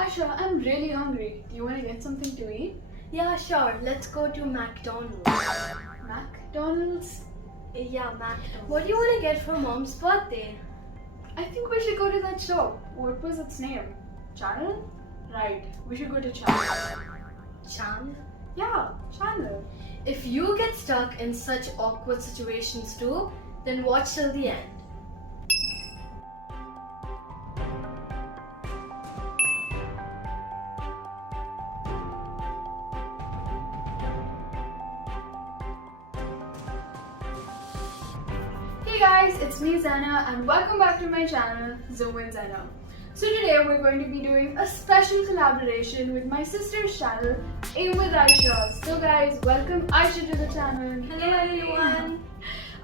Aisha, I'm really hungry. Do you want to get something to eat? Yeah, sure. Let's go to McDonald's. McDonald's? Yeah, McDonald's. What do you want to get for Mom's birthday? I think we should go to that shop. What was its name? Channel? Right, we should go to Channel. Chan? Yeah, Channel. If you get stuck in such awkward situations too, then watch till the end. Hey guys, it's me Zana and welcome back to my channel Zoom with Zana. So today we're going to be doing a special collaboration with my sister's channel Aim with Aisha. So guys, welcome Aisha to the channel. Hello everyone.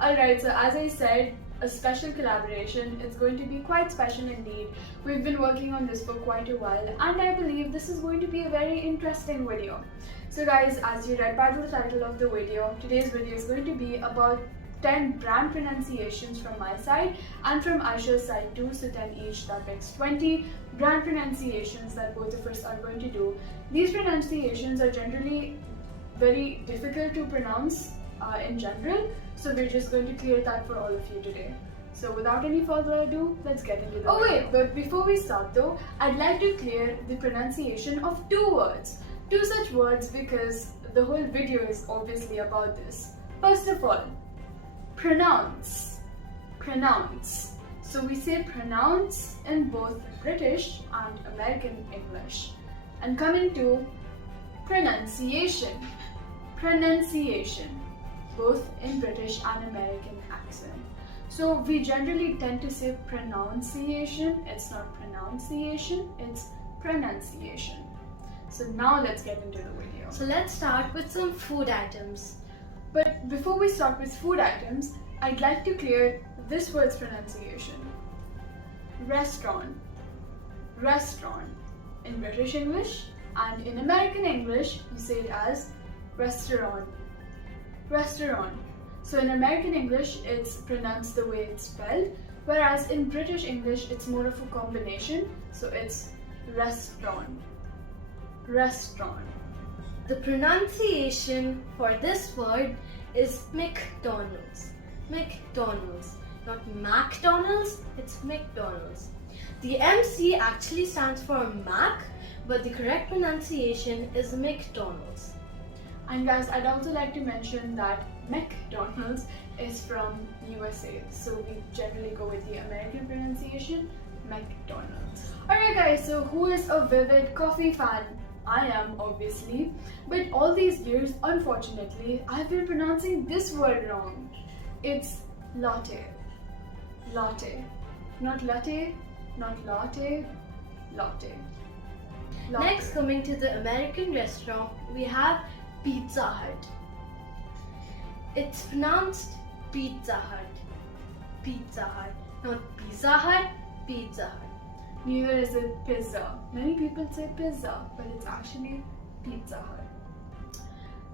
Alright, so as I said, a special collaboration. It's going to be quite special indeed. We've been working on this for quite a while and I believe this is going to be a very interesting video. So guys, as you read by the title of the video, today's video is going to be about 10 brand pronunciations from my side and from Aisha's side too, so 10 each, that makes 20 brand pronunciations that both of us are going to do. These pronunciations are generally very difficult to pronounce in general, so we're just going to clear that for all of you today. So without any further ado, let's get into the video. Wait, but before we start though, I'd like to clear the pronunciation of two words. Two such words because the whole video is obviously about this. First of all, pronounce. Pronounce. So we say pronounce in both British and American English. And coming to pronunciation. Pronunciation. Both in British and American accent. So we generally tend to say pronunciation. It's not pronunciation, it's pronunciation. So now let's get into the video. So let's start with some food items. But before we start with food items, I'd like to clear this word's pronunciation. Restaurant. Restaurant. In British English and in American English, you say it as restaurant. Restaurant. So in American English, it's pronounced the way it's spelled, whereas in British English, it's more of a combination. So it's restaurant. Restaurant. The pronunciation for this word is McDonald's. McDonald's. Not McDonald's, it's McDonald's. The MC actually stands for Mac, but the correct pronunciation is McDonald's. And guys, I'd also like to mention that McDonald's is from USA, so we generally go with the American pronunciation, McDonald's. Alright guys, so who is a vivid coffee fan? I am, obviously, but all these years, unfortunately, I've been pronouncing this word wrong. It's latte. Latte. Not latte, not latte, latte. Latte. Next, coming to the American restaurant, we have Pizza Hut. It's pronounced Pizza Hut. Pizza Hut. Not Pizza Hut, Pizza Hut. Neither is it pizza. Many people say pizza, but it's actually Pizza Hut.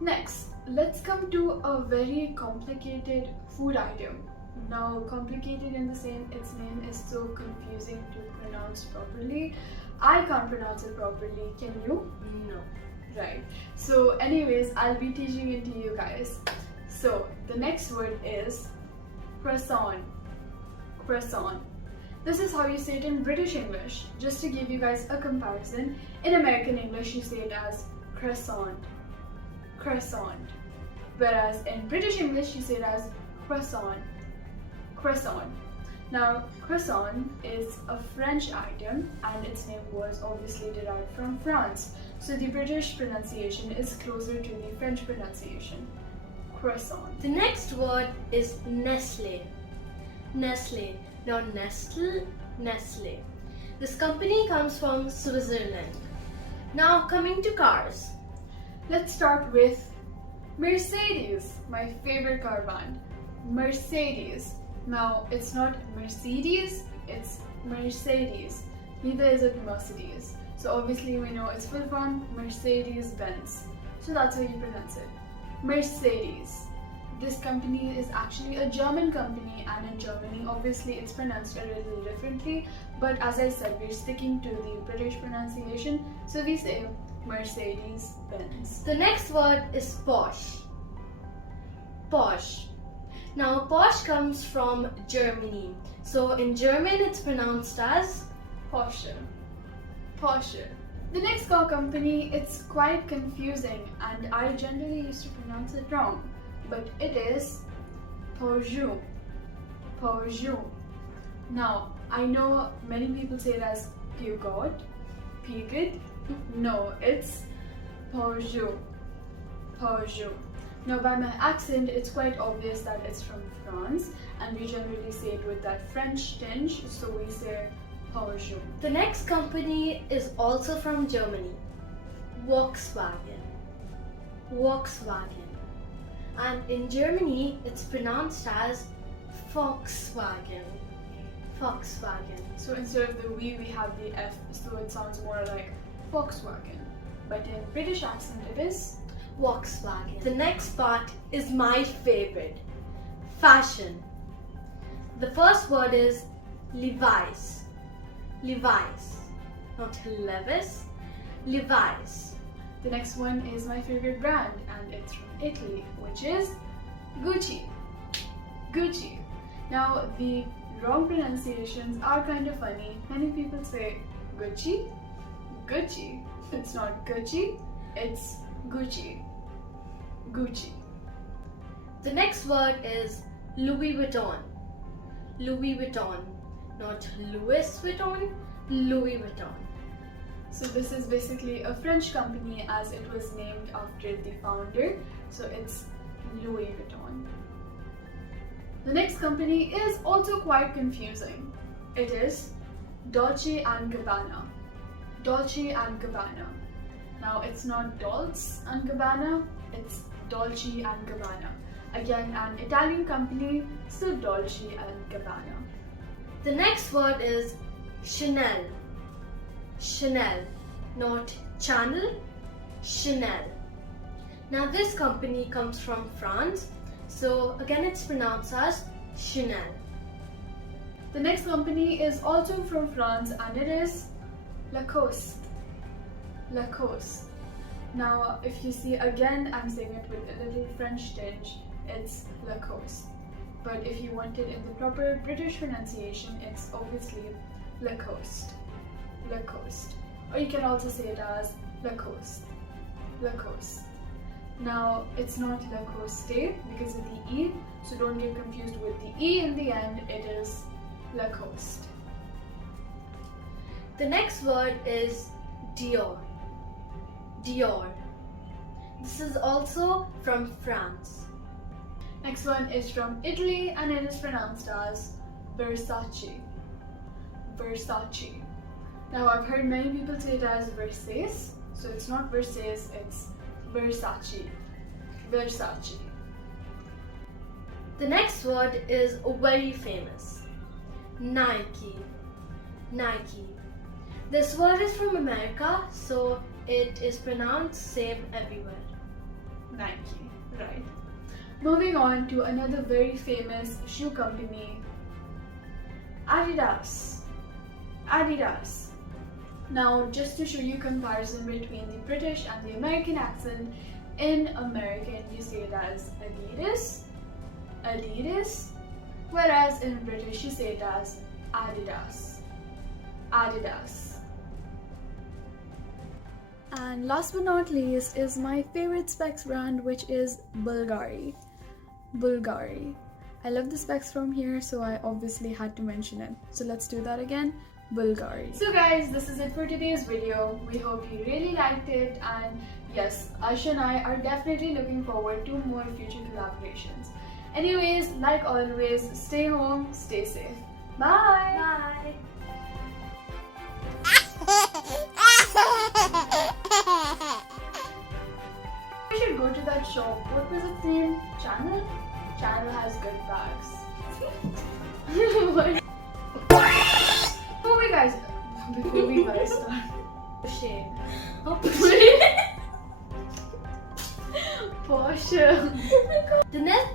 Next, let's come to a very complicated food item. Now, complicated in the same, its name is so confusing to pronounce properly. I can't pronounce it properly. Can you? No. Right. So anyways, I'll be teaching it to you guys. So the next word is croissant. Croissant. This is how you say it in British English. Just to give you guys a comparison, in American English you say it as croissant. Croissant. Whereas in British English you say it as croissant. Croissant. Now, croissant is a French item and its name was obviously derived from France. So the British pronunciation is closer to the French pronunciation. Croissant. The next word is Nestle. Nestle. Not Nestle, Nestle. This company comes from Switzerland. Now coming to cars. Let's start with Mercedes, my favorite car brand. Mercedes. Now, it's not Mercedes, it's Mercedes. Neither is it Mercedes. So obviously we know it's full form MercedesBenz. So that's how you pronounce it. Mercedes. this company is actually a German company, and in Germany obviously it's pronounced a little differently, but as I said, we're sticking to the British pronunciation, so we say Mercedes-Benz. The next word is posh. Posh. Now posh comes from Germany. So in German it's pronounced as Porsche. Porsche. The next car company, it's quite confusing and I generally used to pronounce it wrong, but it is Peugeot. Peugeot. Now, I know many people say it as Peugeot, Peugeot. No, it's Peugeot. Peugeot. Now, by my accent, it's quite obvious that it's from France, and we generally say it with that French tinge, so we say Peugeot. The next company is also from Germany. Volkswagen. Volkswagen. And in Germany, it's pronounced as Volkswagen. Volkswagen. So instead of the V, we have the F, so it sounds more like Volkswagen. But in British accent, it is Volkswagen. The next part is my favorite. Fashion. The first word is Levi's. Levi's. Not Levis. Levi's. The next one is my favorite brand, and it's from Italy, which is Gucci. Gucci. Now, the wrong pronunciations are kind of funny. Many people say Gucci, Gucci. It's not Gucci, it's Gucci. Gucci. The next word is Louis Vuitton. Louis Vuitton. Not Louis Vuitton, Louis Vuitton. So this is basically a French company as it was named after the founder. So it's Louis Vuitton. The next company is also quite confusing. It is Dolce & Gabbana. Dolce & Gabbana. Now it's not Dolce & Gabbana, it's Dolce & Gabbana. Again, an Italian company, so Dolce & Gabbana. The next word is Chanel. Chanel. Not Channel, Chanel. Now this company comes from France, so again it's pronounced as Chanel. The next company is also from France and it is LaCoste. LaCoste. Now if you see, again I'm saying it with a little French tinge, it's LaCoste. But if you want it in the proper British pronunciation, it's obviously LaCoste. LaCoste. Or you can also say it as LaCoste. LaCoste. Now, it's not Lacoste because of the E, so don't get confused with the E in the end, it is LaCoste. The next word is Dior. Dior. This is also from France. Next one is from Italy and it is pronounced as Versace. Versace. Now I've heard many people say it as Versace, so it's not Versace, it's Versace. Versace. The next word is very famous. Nike. Nike. This word is from America, so it is pronounced same everywhere. Nike, right. Moving on to another very famous shoe company, Adidas. Adidas. Now, just to show you comparison between the British and the American accent, in American you say it as Adidas, Adidas, whereas in British you say it as Adidas, Adidas. And last but not least is my favorite specs brand, which is Bulgari. Bulgari. I love the specs from here, so I obviously had to mention it. So let's do that again. Bulgari. So guys, this is it for today's video. We hope you really liked it, and yes, Ash and I are definitely looking forward to more future collaborations. Anyways, like always, stay home, stay safe. Bye! Bye! We should go to that shop. What was its name? Channel? Channel has good bags. Before we guys start. Shame. Porsche. The next